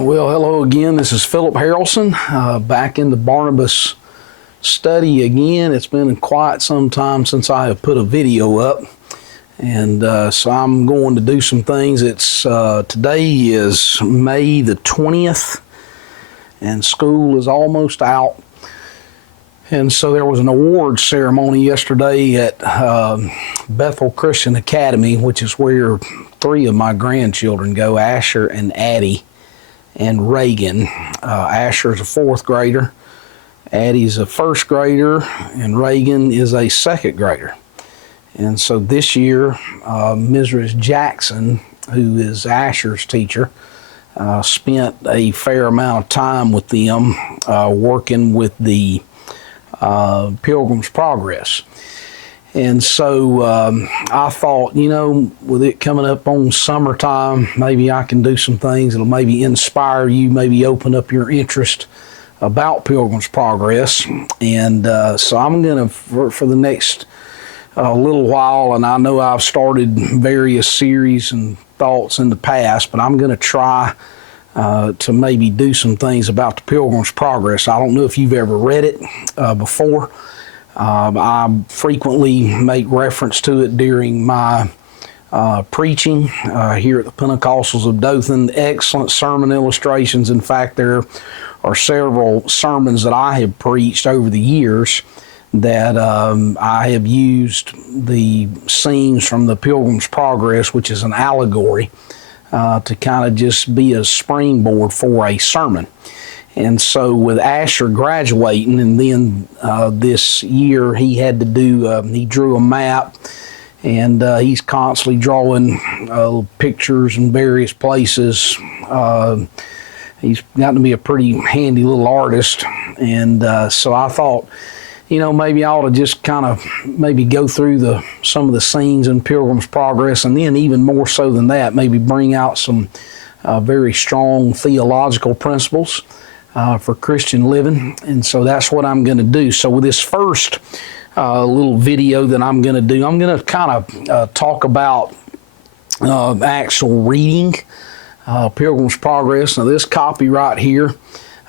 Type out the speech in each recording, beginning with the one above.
Well, hello again. This is Philip Harrelson, back in the Barnabas study again. It's been quite some time since I have put a video up, and so I'm going to do some things. Today is May the 20th, and school is almost out. And so there was an awards ceremony yesterday at Bethel Christian Academy, which is where three of my grandchildren go, Asher and Addie and Reagan. Asher's a fourth grader, Addie's a first grader, and Reagan is a second grader. And so this year, Mrs. Jackson, who is Asher's teacher, spent a fair amount of time with them working with the Pilgrim's Progress. And so I thought, with it coming up on summertime, maybe I can do some things that'll maybe inspire you, maybe open up your interest about Pilgrim's Progress. And so I'm going to, for the next little while, and I know I've started various series and thoughts in the past, but I'm going to try to maybe do some things about the Pilgrim's Progress. I don't know if you've ever read it before. I frequently make reference to it during my preaching here at the Pentecostals of Dothan. Excellent sermon illustrations. In fact, there are several sermons that I have preached over the years that I have used the scenes from the Pilgrim's Progress, which is an allegory, to kind of just be a springboard for a sermon. And so with Asher graduating, and then this year he had to do, he drew a map, and he's constantly drawing pictures in various places. He's gotten to be a pretty handy little artist, and so I thought, maybe I ought to just kind of maybe go through some of the scenes in Pilgrim's Progress, and then even more so than that, maybe bring out some very strong theological principles for Christian living. And so that's what I'm going to do. So with this first little video that I'm going to do, I'm going to kind of talk about actual reading Pilgrim's Progress. Now this copy right here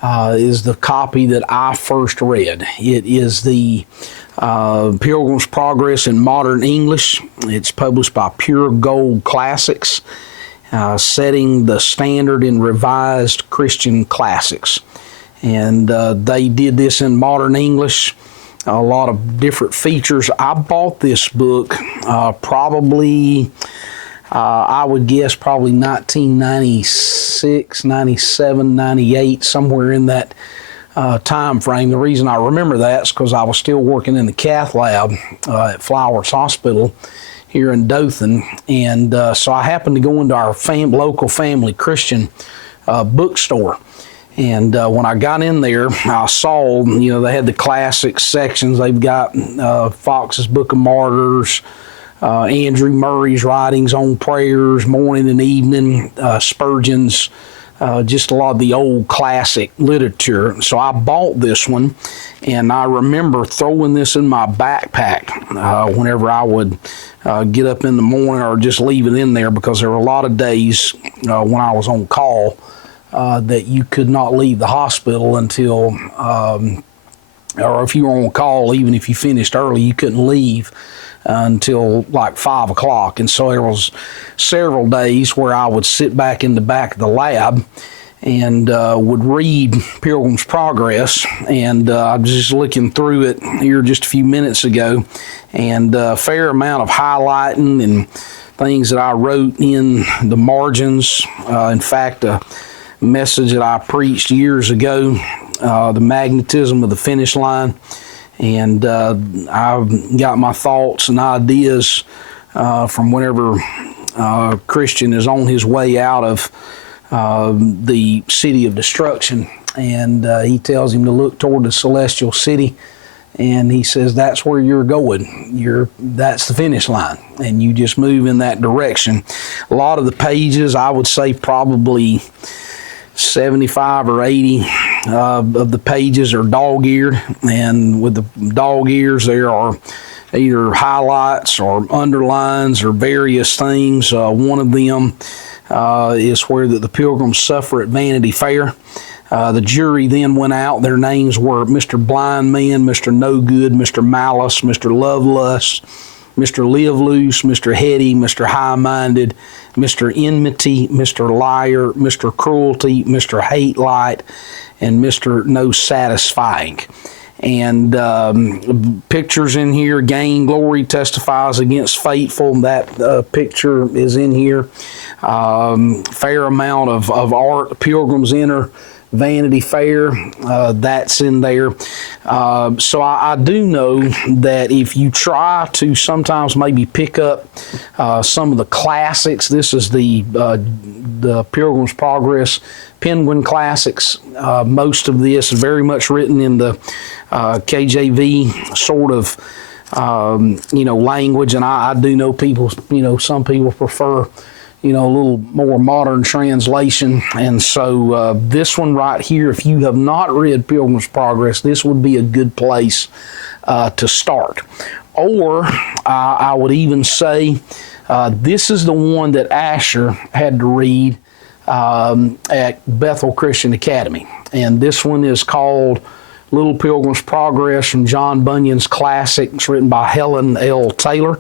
is the copy that I first read. It is the Pilgrim's Progress in Modern English. It's published by Pure Gold Classics, setting the standard in revised Christian classics. And they did this in modern English, a lot of different features. I bought this book probably, I would guess probably 1996, 97, 98, somewhere in that time frame. The reason I remember that is because I was still working in the cath lab at Flowers Hospital here in Dothan, and so I happened to go into our local family Christian bookstore. And when I got in there, I saw, they had the classic sections. They've got Fox's Book of Martyrs, Andrew Murray's writings on prayers, morning and evening, Spurgeon's, just a lot of the old classic literature. So I bought this one, and I remember throwing this in my backpack whenever I would get up in the morning, or just leave it in there, because there were a lot of days when I was on call that you could not leave the hospital until, or if you were on call, even if you finished early, you couldn't leave until like 5 o'clock. And so there was several days where I would sit back in the back of the lab and would read Pilgrim's Progress. And I was just looking through it here just a few minutes ago, and a fair amount of highlighting and things that I wrote in the margins. In fact, a message that I preached years ago, the magnetism of the finish line, and I've got my thoughts and ideas from whenever a Christian is on his way out of the city of destruction, and he tells him to look toward the celestial city, and he says that's where you're going. That's the finish line, and you just move in that direction. A lot of the pages, I would say probably 75 or 80 of the pages are dog-eared, and with the dog ears there are either highlights or underlines or various things. One of them is where the Pilgrims suffer at Vanity Fair. The jury then went out. Their names were Mr. Blind Man, Mr. No Good, Mr. Malice, Mr. Love Lust, Mr. Live Loose, Mr. Heady, Mr. High Minded, Mr. Enmity, Mr. Liar, Mr. Cruelty, Mr. Hate Light, and Mr. No Satisfying. And pictures in here. Gain glory, testifies against faithful. That picture is in here. Fair amount of art. Pilgrims enter Vanity Fair, that's in there. So I do know that if you try to sometimes maybe pick up some of the classics, this is the Pilgrim's Progress Penguin Classics. Most of this is very much written in the KJV sort of language, and I do know people, some people prefer a little more modern translation. And so this one right here, if you have not read Pilgrim's Progress, this would be a good place to start. Or I would even say this is the one that Asher had to read at Bethel Christian Academy. And this one is called Little Pilgrim's Progress from John Bunyan's Classic. It's written by Helen L. Taylor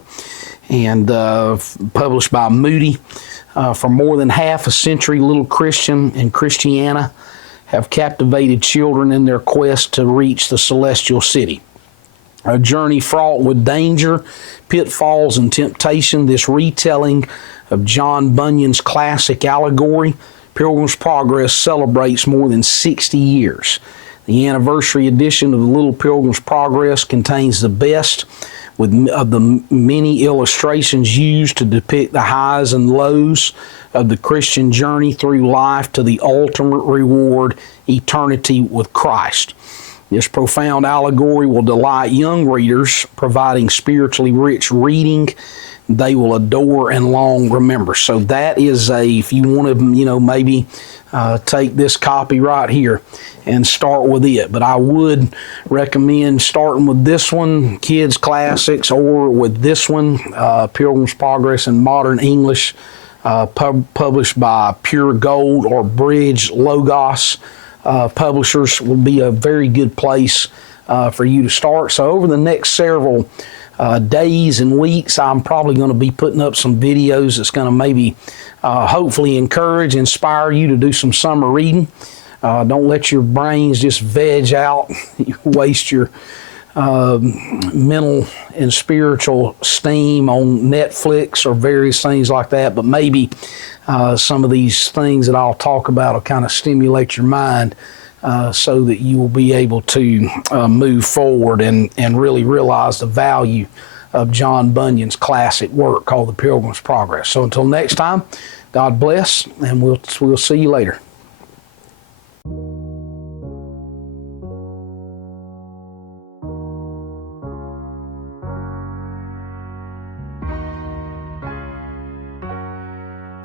and published by Moody. For more than half a century, Little Christian and Christiana have captivated children in their quest to reach the celestial city. A journey fraught with danger, pitfalls, and temptation, this retelling of John Bunyan's classic allegory, Pilgrim's Progress, celebrates more than 60 years. The anniversary edition of the Little Pilgrim's Progress contains the best of the many illustrations used to depict the highs and lows of the Christian journey through life to the ultimate reward, eternity with Christ. This profound allegory will delight young readers, providing spiritually rich reading they will adore and long remember. So that is if you want to, maybe take this copy right here and start with it. But I would recommend starting with this one, Kids Classics, or with this one, Pilgrim's Progress in Modern English, published by Pure Gold or Bridge Logos publishers. Will be a very good place for you to start. So over the next several days and weeks, I'm probably going to be putting up some videos that's going to maybe hopefully encourage, inspire you to do some summer reading. Don't let your brains just veg out. You waste your mental and spiritual steam on Netflix or various things like that. But maybe some of these things that I'll talk about will kind of stimulate your mind so that you will be able to move forward and really realize the value of John Bunyan's classic work called The Pilgrim's Progress. So until next time, God bless, and we'll see you later.